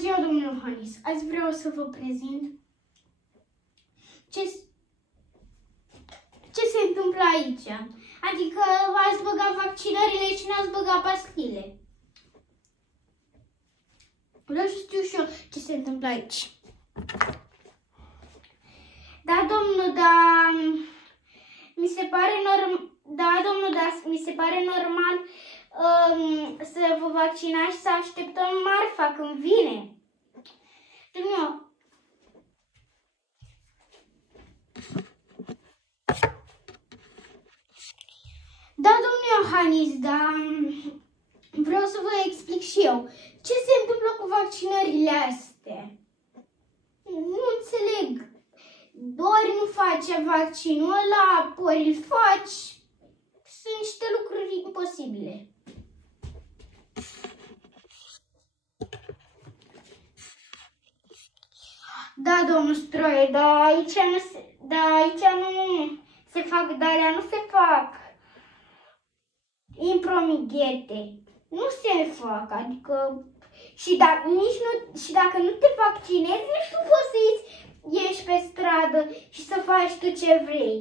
ziua, domnul Iohannis. Azi vreau să vă prezint ce se întâmplă aici. Adică ați băgat vaccinările și n-ați băgat pastile. Vreau să știu și eu ce se întâmplă aici. Da, domnul, mi se pare normal să vă vaccinați și să așteptăm marfa când vine. Domnul, da, domnul Iohannis, vreau să vă explic și eu. Ce se întâmplă cu vaccinările astea? Nu înțeleg. Ori nu face vaccinul ăla, ori îl faci. Sunt niște lucruri imposibile. Da, domnul Stroie, aici nu se fac, nu se fac impromighete. Nu se fac, adică și dacă nu te vaccinezi, nici nu poți să ieși pe stradă și să faci tu ce vrei.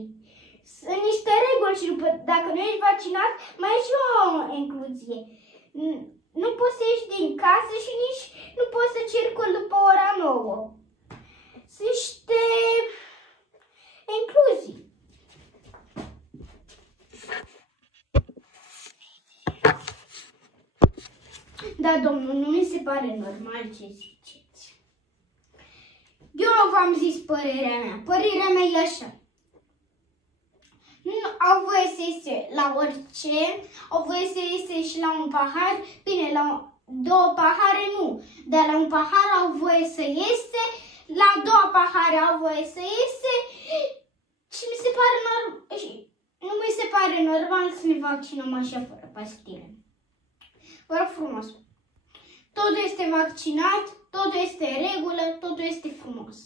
Sunt niște reguli și dacă nu ești vaccinat, mai e și o incluzie. Nu poți să ieși din casă și nici nu poți să circuli după ora 9. Sunt niște incluzii. Da, domnul, nu mi se pare normal ce ziceți. Eu v-am zis părerea mea. Părerea mea e așa. Nu au voie să iese la orice, au voie să iese și la un pahar. Bine, la 2 pahare nu, dar la un pahar au voie să iese, la 2 pahare au voie să iese și nu mi se pare normal să ne vaccinăm așa fără pastile. Vă rog frumos. Totul este vaccinat, totul este în regulă, totul este frumos.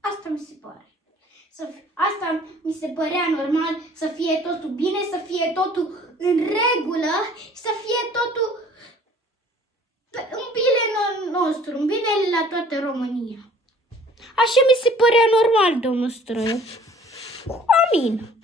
Asta mi se pare. Asta mi se părea normal, să fie totul bine, să fie totul în regulă, să fie totul în binele nostru, în binele la toată România. Așa mi se părea normal, domnul Stroie. Amin.